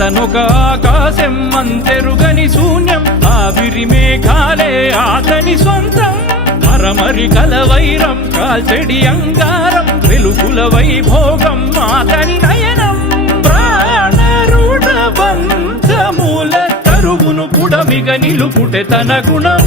అతనొక ఆకాశం అంతెరుగని శూన్యం, ఆవిరి మేఘాలే అతని సొంతం. మరమరి కల వైరం కాల్చెడి అంగారం, వెలుగుల వైభోగం అతని నయనం. ప్రాణరుణ బంధముల తరువును పుడమిగ నిలుపుటె తన గుణం.